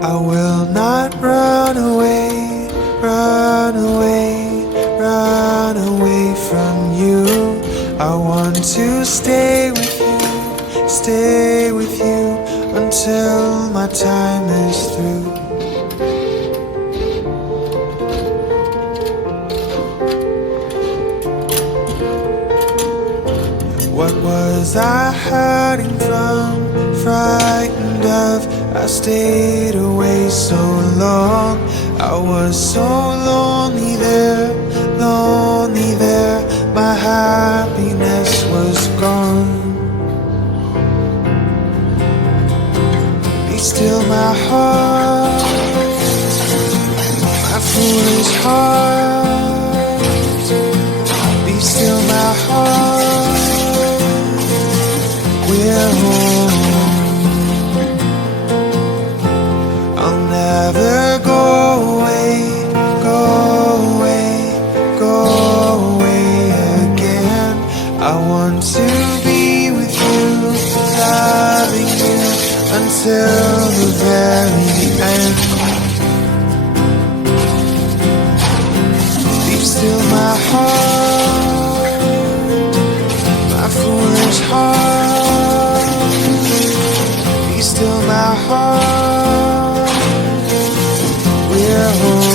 I will not run away, run away, run away from you. I want to stay with you until my time is through. What was I hiding from, frightened of? I stayed away so long. I was so lonely there, lonely there. My happiness was gone. Be still my heart, my foolish heart. Be still my heart, we're home. I'll never go away, go away, go away again. I want to be with you, loving you until the very end. Be still my heart, my foolish heart. Be still my heart, we're home.